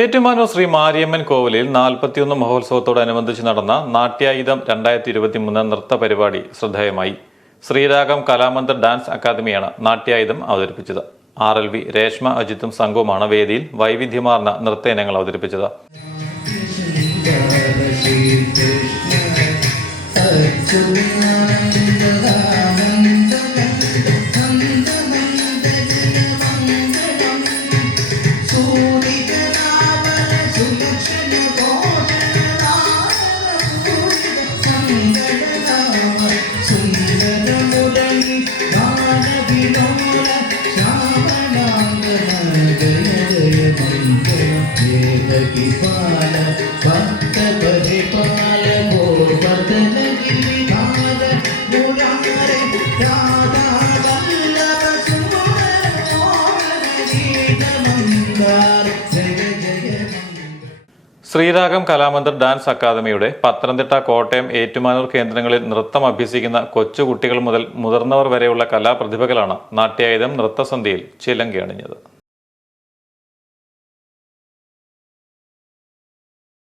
ഏറ്റുമാനൂർ ശ്രീ മാരിയമ്മൻ കോവിലിൽ 41 മഹോത്സവത്തോടനുബന്ധിച്ച് നടന്ന നാട്യായുധം 2023 നൃത്ത പരിപാടി ശ്രദ്ധേയമായി. ശ്രീരാഗം കലാമന്ദിർ ഡാൻസ് അക്കാദമിയാണ് നാട്യായുധം അവതരിപ്പിച്ചത്. RLV രേഷ്മ അജിത്തും സംഘവുമാണ് വേദിയിൽ വൈവിധ്യമാർന്ന നൃത്ത ഇനങ്ങൾ അവതരിപ്പിച്ചത്. ശ്രീരാഗം കലാമന്ദിർ ഡാൻസ് അക്കാദമിയുടെ പത്തനംതിട്ട, കോട്ടയം, ഏറ്റുമാനൂർ കേന്ദ്രങ്ങളിൽ നൃത്തം അഭ്യസിക്കുന്ന കൊച്ചുകുട്ടികൾ മുതൽ മുതിർന്നവർ വരെയുള്ള കലാപ്രതിഭകളാണ് നാട്യായുധം നൃത്തസന്ധ്യയിൽ ചിലങ്കി അണിഞ്ഞത്.